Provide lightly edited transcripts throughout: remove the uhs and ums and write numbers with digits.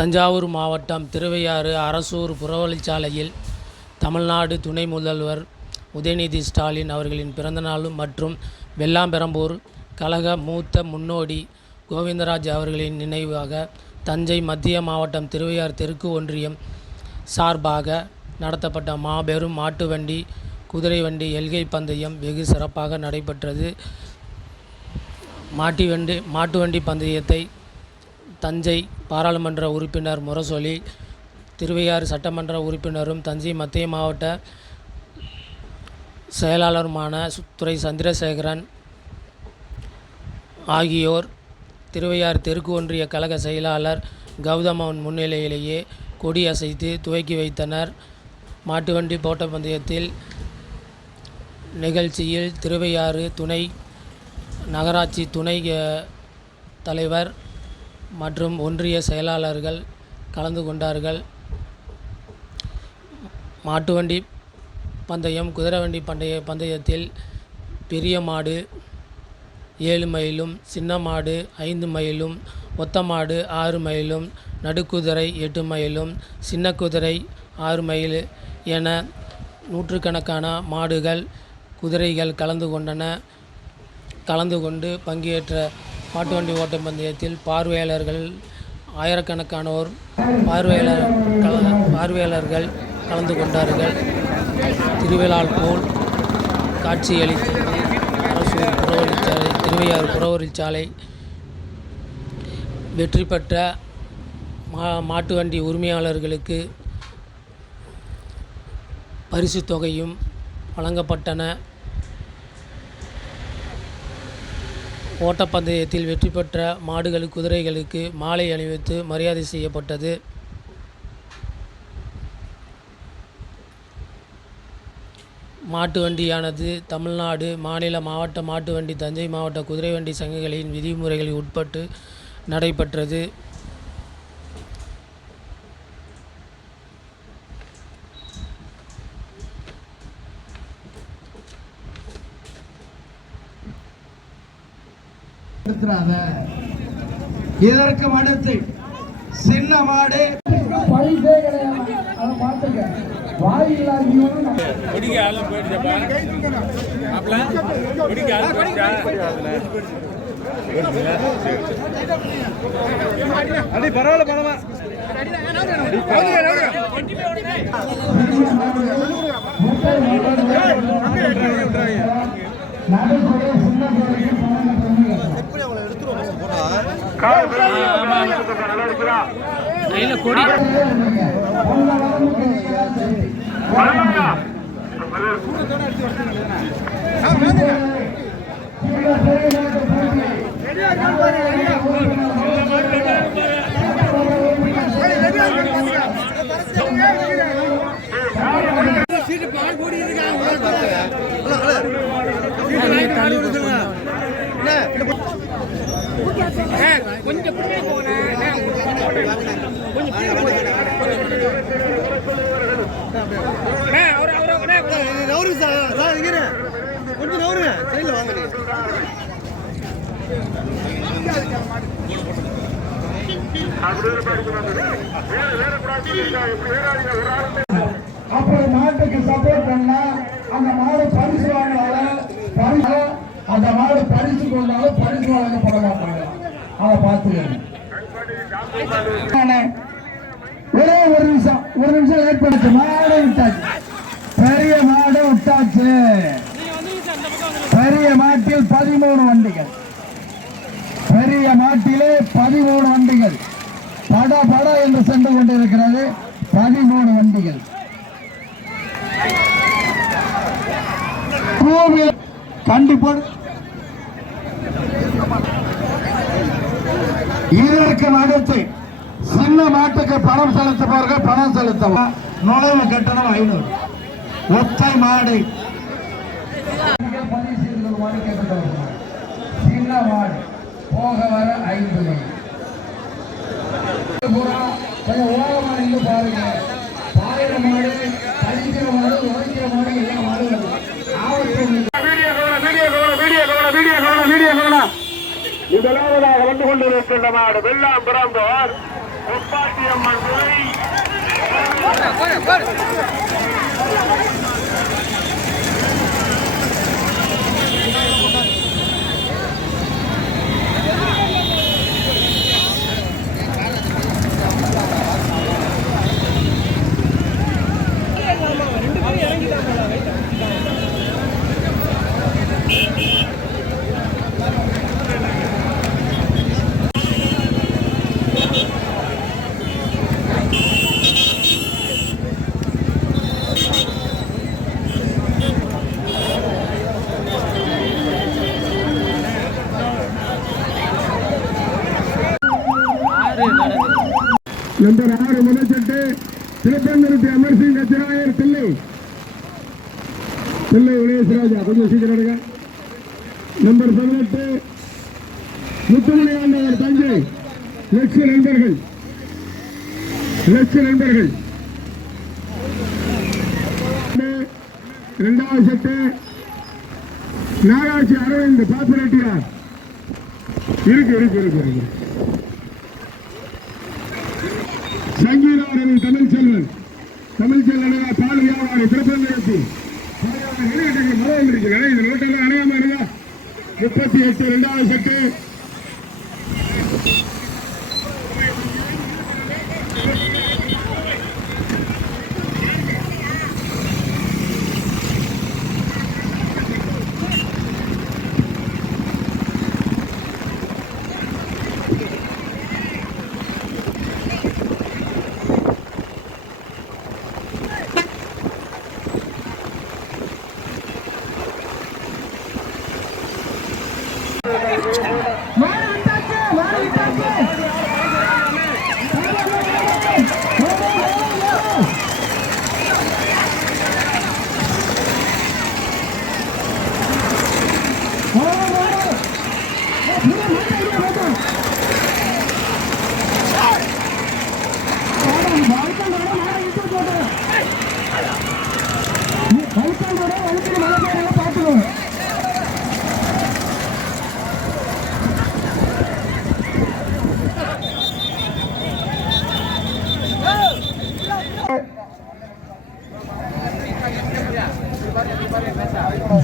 தஞ்சாவூர் மாவட்டம் திருவையாறு அரசூர் புறவழிச்சாலையில் தமிழ்நாடு துணை முதல்வர் உதயநிதி ஸ்டாலின் அவர்களின் பிறந்தநாள் மற்றும் வெள்ளாம்பெரம்பூர் கழக மூத்த முன்னோடி கோவிந்தராஜ் அவர்களின் நினைவாக தஞ்சை மத்திய மாவட்டம் திருவையாறு தெற்கு ஒன்றியம் சார்பாக நடத்தப்பட்ட மாபெரும் மாட்டுவண்டி குதிரை வண்டி எல்கை பந்தயம் வெகு சிறப்பாக நடைபெற்றது. மாட்டுவண்டி பந்தயத்தை தஞ்சை பாராளுமன்ற உறுப்பினர் முரசொலி, திருவையாறு சட்டமன்ற உறுப்பினரும் தஞ்சை மத்திய மாவட்ட செயலாளருமான துரை சந்திரசேகரன் ஆகியோர் திருவையாறு தெற்கு ஒன்றிய கழக செயலாளர் கௌதமன் முன்னிலையிலேயே கொடி அசைத்து துவக்கி வைத்தனர். மாட்டுவண்டி ஓட்டப்பந்தயத்தில் நிகழ்ச்சியில் திருவையாறு துணை நகராட்சி துணை தலைவர் மற்றும் ஒன்றிய செயலாளர்கள் கலந்து கொண்டார்கள். மாட்டுவண்டி பந்தயம் குதிரைவண்டி பந்தயத்தில் பெரிய மாடு 7 மைலும், சின்ன மாடு 5 மைலும், ஒத்த மாடு 6 மைலும், நடுக்குதிரை 8 மைலும், சின்ன குதிரை 6 மைல் என நூற்றுக்கணக்கான மாடுகள் குதிரைகள் கலந்து கொண்டு பங்கேற்ற மாட்டுவண்டி ஓட்டம் பந்தயத்தில் பார்வையாளர்கள் ஆயிரக்கணக்கானோர் பார்வையாளர்கள் கலந்து கொண்டார்கள். திருவிழா போல் காட்சியளித்தது அரசூர் புறவழிச்சாலை. திருவையாறு புறவழிச்சாலை வெற்றி பெற்ற மாட்டுவண்டி உரிமையாளர்களுக்கு பரிசு தொகையும் வழங்கப்பட்டன. ஓட்டப்பந்தயத்தில் வெற்றி பெற்ற மாடுகள் குதிரைகளுக்கு மாலை அணிவித்து மரியாதை செய்யப்பட்டது. மாட்டுவண்டியானது தமிழ்நாடு மாநில மாவட்ட மாட்டுவண்டி தஞ்சை மாவட்ட குதிரைவண்டி சங்கங்களின் விதிமுறைகளில் உட்பட்டு நடைபெற்றது. இதற்கு அடுத்து சின்ன மாடு பரிசே கிடையாது. அதை பார்த்துக்க பரவாயில்ல கொடி கொஞ்சம் அப்புறம் மாட்டுக்கு சப்போர்ட் பண்ணா அந்த மாடு பரிசு வாங்கினாலும் அந்த மாடு பரிசு கொண்டாலும் பரிசு வழங்கப்பட மாட்டாங்க. அதை பார்த்துக்கணும். ஒரே ஒரு நிமிஷம் ஏற்படுத்து. மாடு விட்டாச்சு, பெரிய மாடு விட்டாச்சு. பெரிய மாட்டில் 13 வண்டிகள், பெரிய மாட்டிலே 13 வண்டிகள் பட என்று சென்று கொண்டிருக்கிறது. 13 வண்டிகள் கண்டிப்பா. இதற்கு அடுத்து சின்ன மாட்டுக்கு பணம் செலுத்துபவர்கள் பணம் செலுத்தவும். நுழைவு கட்டணம் 500. ஒத்தை மாடு சின்ன மாடு போக வர 5 மைல். ஓரமாக பாருங்க. பாயிர மாடு, தரிக்கிற மாடு, உழைக்கிற மாடு, எல்லா மாடுகளும் முதலாவதாக வந்து கொண்டிருக்கின்ற மாடு வெள்ளாம்பெரம்பூர் நம்பர் 6 முதச்சட்டு திருப்பந்தருத்தி அமர்சிங் கச்சராயர் தில்லை உதயசராஜா கொஞ்சம் சீக்கிரம் எடுங்க. நம்பர் 18 முத்துமணி ஆண்டவர் தஞ்சை லட்சிய நண்பர்கள். இரண்டாவது செட்டு நாகாட்சி அரவிந்த் பாப்பிரெட்டியார் இருக்கு. சங்கீதாரவி தமிழ்ச்செல்வன் பால் வியாபாரி திருப்பதி மழை இருக்கு. இந்த நோட்டெல்லாம் அணையாம இருங்க. 38 இரண்டாவது செட்டு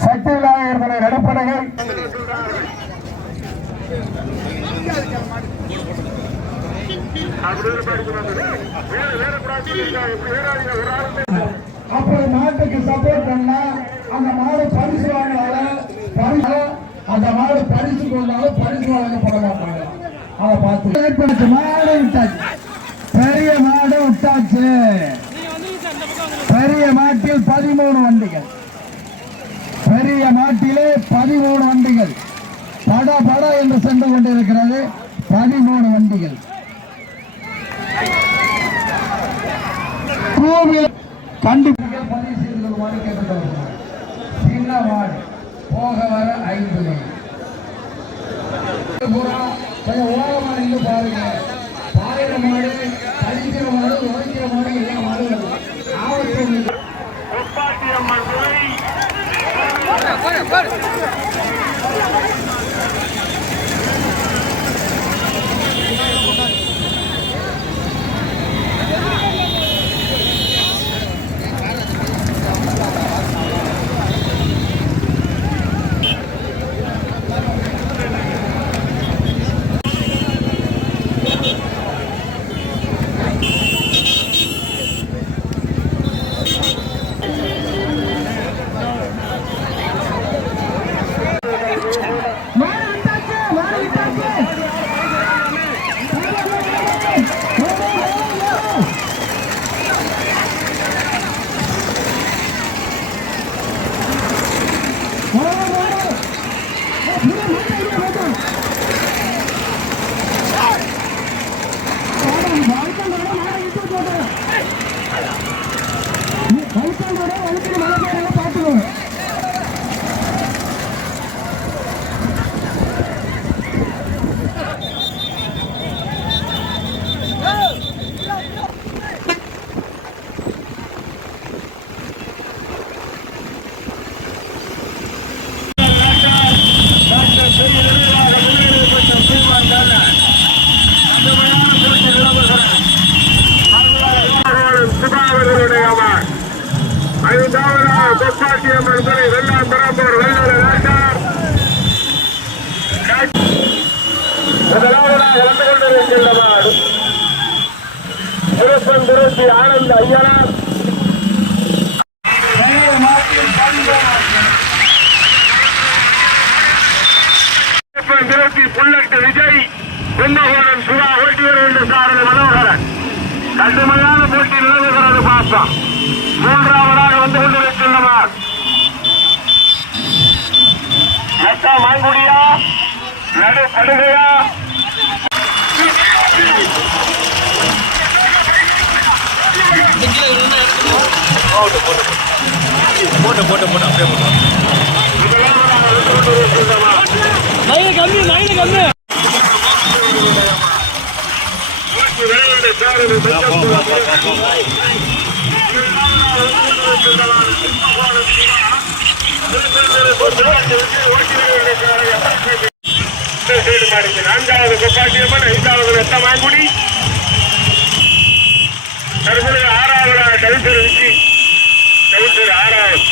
சக்திவிநாயகர்களை நடப்படைகள் அப்புறம் மாட்டுக்கு சப்போர்ட் பண்ணா அந்த மாடு பரிசு வாங்கினாலும் அந்த மாடு பரிசு கொண்டாலும் பரிசு வழங்கப்பட மாட்டாங்க. அதை பார்த்து ஏற்படுத்த மாடு விட்டாச்சு. பெரிய மாடு விட்டாச்சு. பெரிய மாட்டில் 13 வண்டிகள். பெரிய மாட்டிலே 13 வண்டிகள் பட என்று சென்று கொண்டிருக்கிறது. 13 வண்டிகள். கண்டிப்பாக பதிவு செய்து கொள்ளுமாறு கேட்டுக்கொள்கிறோம். சின்ன மாடு போக வர 5 கொஞ்சம் ஓரமா நின்று பாருங்க. பாயிர மாடு, கடிக்கிற மாடு, உழைக்கிற மாடு, எல்லா மாடுகளும் ஆபத்து. மாடு மருத்துவரை வெள்ளாம் பெரம்பூர் வெள்ளூர் வேண்டார் முதலாவதாக வந்து கொண்டிருக்கின்றனர் திருப்பன் திருச்சி ஆனந்த் ஐயனார் திருச்சி புல்லட்டு விஜய் கும்பகோணம் சுதா ஓட்டி வருகின்ற சாரதி மனோகரன் கடுமையான போட்டி நிலவுகிறது பார்த்தோம். மூன்றாவதாக வந்து கொண்டிருக்கின்றனர் மொத்தா மாங்குடியா நடு படுகையா போட்டு அப்படியே போட்டோம். கம்மி நான்காவது கொப்பாட்டியம்மன், ஐந்தாவது வெத்தமாங்குடி, தற்போது ஆறாவது கவிசர் விச்சி கவிசர் ஆறாவது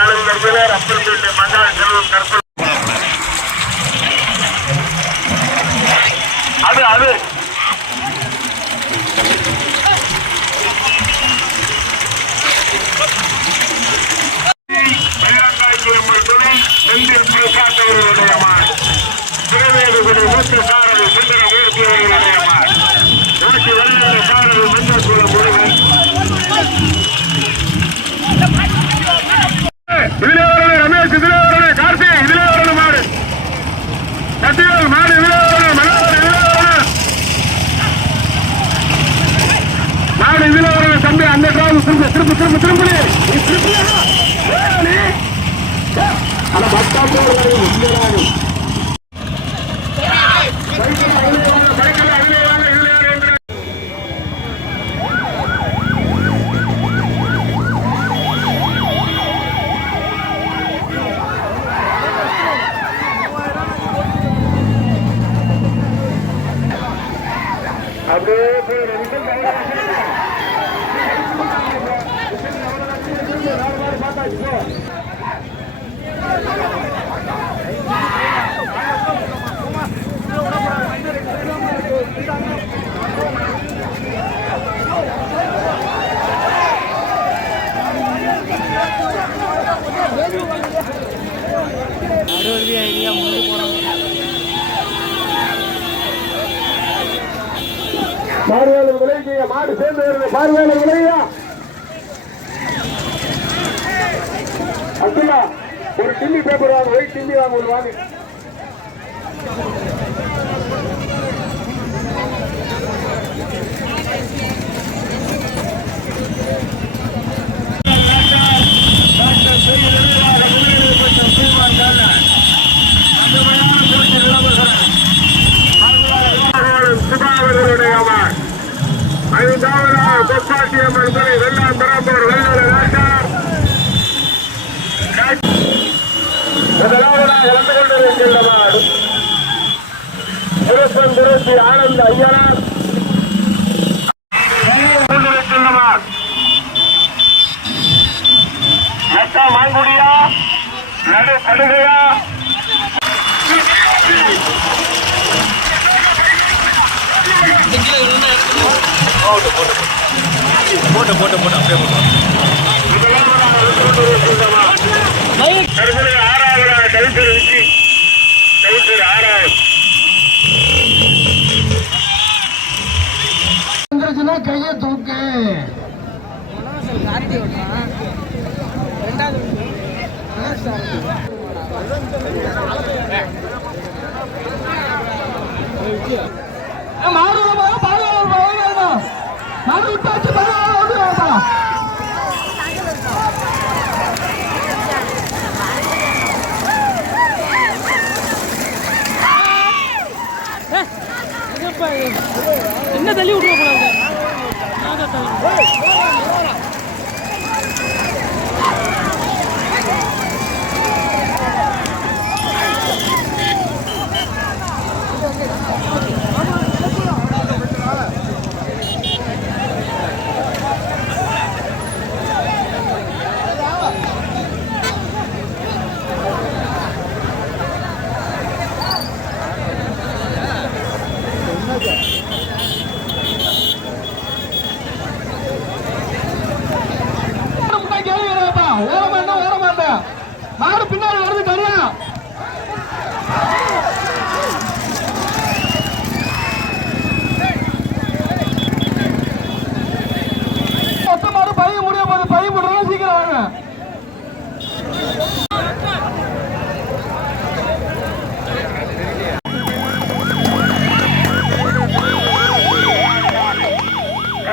ஆளுநர் அப்பல் மண்டாள் செல்வம் கற்பனை அது செந்தில் பிரசாத் அவர்களுடைய மாடு, திருவேதுகுடி மூத்தசாரதி சுந்தரமூர்த்தி அவர்களுடைய மாடு, ஊட்டி வெள்ள சாரதி மஞ்சள் முருகன் இதுல வரணும், ரமேஷ் இதுல வரணும், கார்த்திக் இதுல வரணும், மாடு சத்தியல் மாடு இதுல வரணும், மனோகர் இதுல வரணும், மாடு இதுல வரணும். தம்பி அந்த டிராவல் திருப்பி அந்த பஸ்டா பார்வையாளர் விலைக்கு மாடு சேர்ந்து வருது. பார்வையாளர் விலையா அப்துல்லா ஒரு டில்லி பேப்பர் வாங்க, ஒயிட் டில்லி வாங்க, ஒரு வாங்க. ஐந்தாவது கொப்பாட்டியம்மன் துறை வெள்ளாம் பெரம்பூர் வெள்ளூர் வேண்டார் முதலாவதாக வந்து கொண்டிருக்கின்றனர் திருப்பன் திருச்சி ஆனந்த் ஐயனார் கொண்டிருக்கின்றனர் மொத்தா மாங்குடியா நடு படுகையா போட்டு அப்படியே போட்டோம். தற்போது ஆறாவது கவிசர் விச்சி கவிசர் ஆறாவது கையை தூக்கு என்ன தள்ளி விட்டுருவோம்.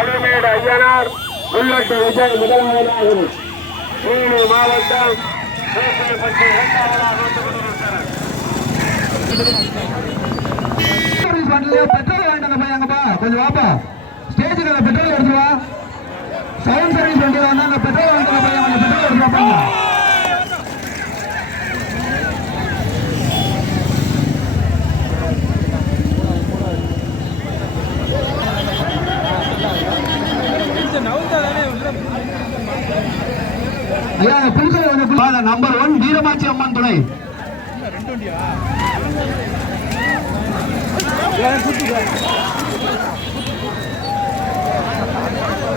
மணிமேடு ஐயனார் புல்லட் விஜய் முதலாவதாகவும் தேனி மாவட்டம் இரண்டாவதாக பெட்ரோல் வாங்கிட்டு போயாங்கப்பா கொஞ்சம் வாப்பா ஸ்டேஜுக்கு பெட்ரோல் எடுத்து வா சவுண்ட் சர்வீஸ் வண்டியில் வந்து அந்த பெட்ரோல் வாங்கிட்டு போய் அந்த பெட்ரோல் எடுத்து வாப்பாங்க ஐயா புதுசை வந்து நம்பர் 1 வீரமாச்சி அம்மன் துணை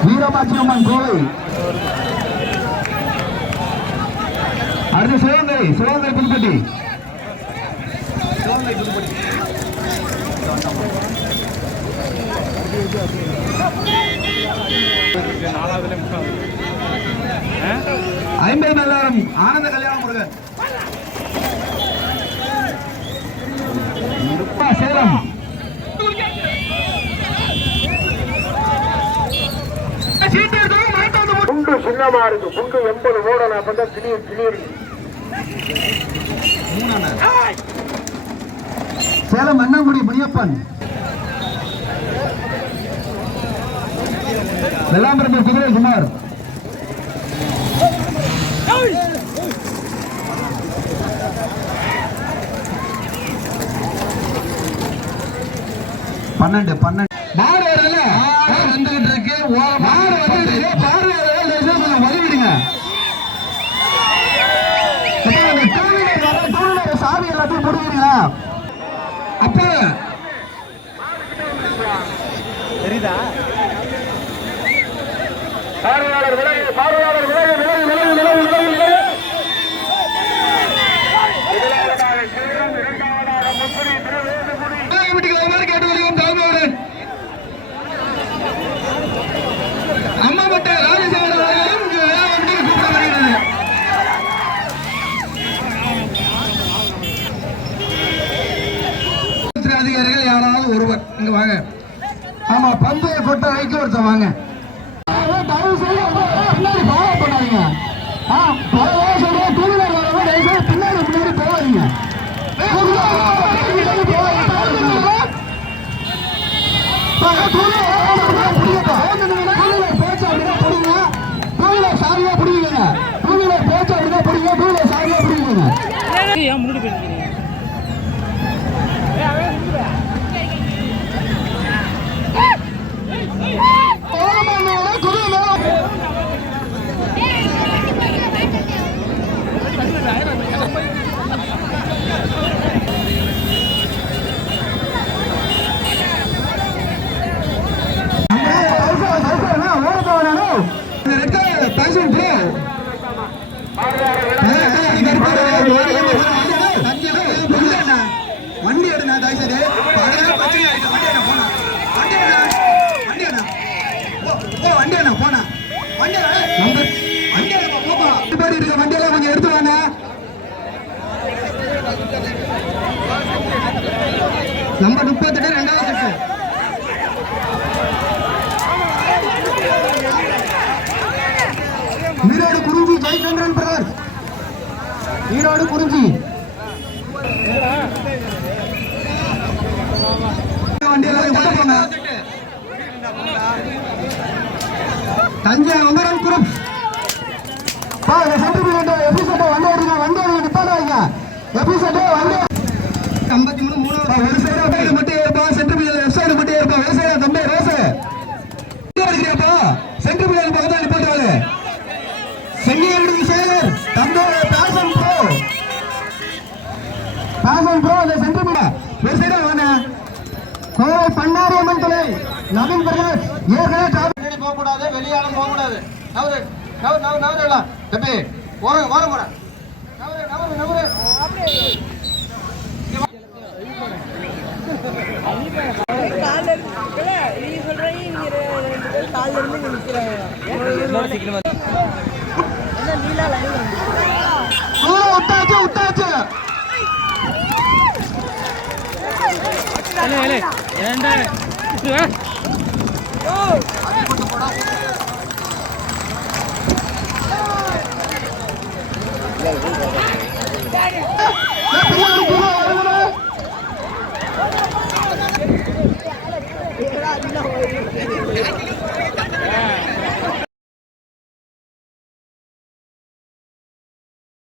வீரமாச்சி அம்மன் கோவை அடுத்து சிவகங்கை புதுப்பட்டி ஐம்பது மேலாரம் ஆனந்த கல்யாணம் முருகன் சேலம் குண்டு சின்னமா இருக்கு குண்டு 80 ஓடணும் அப்பதான் கிளியர் சேலம் அண்ணாங்குடி முனியப்பன் வெள்ளாம்பரம் குதிரை குமார் பன்னெண்டு மாடு வருதுல்ல வந்துகிட்டு இருக்கு மாடு வந்துட்டு இருக்கு பார்வையாளர்கள் வழிவிடுங்க சாமி எல்லாத்தையும் போடுவீங்களா அப்ப தெரியுதா பார்வையாளர் விலகு அம்மா மட்ட ராஜசேகர அதிகாரிகள் யாராவது ஒருவர் இங்க வாங்க ஆமா பந்தய கொட்டகைக்கு ஒருத்தர் வாங்க தயவு செய்து பின்னாடி பாவ பண்ணாதீங்க பின்னாடி போகாதீங்க சாரியா பிடிக்கீங்க பேச்சு அப்படிதான் பிடிங்க சாரியா பிடிக்கீங்க முன்னாடி போயிருக்கீங்க வண்டி எடுனா தாய்சது வண்டி போனா வண்டியெல்லாம் கொஞ்சம் எடுத்து வாங்க நம்பர் 38 ரெண்டாவது செட்டு ஈரோடு குறிஞ்சி ஜெயச்சந்திரன் பிரதர் ஈரோடு குறிஞ்சி வண்டியெல்லாம் தஞ்சை உமரன் குரூப் எபிசோட வண்டி நிப்பாடுவாங்க எபிசோட வண்டி 53 ஒரு சைடு மட்டும் ஏற்பா சென்ட்ரல் லெஃப்ட் சைடு மட்டும் ஏற்பா விவசாய தம்பி ரோஸ் இருக்கிறப்பா சென்ட்ரல் பக்கத்தில் நிப்பாட்டுவாங்க சென்னியருடைய செயலர் தம்பி பேஷன் ப்ரோ அந்த சென்ட்ரல் ஒரு சைடு வாங்க கோவை பண்ணாரியம்மன் துணை நவீன் பிரகாஷ் ஏற்கனவே போகக்கூடாது வெளியாலும் போகக்கூடாது நவரு தம்பி ஓர விட்டாச்சு Thank you.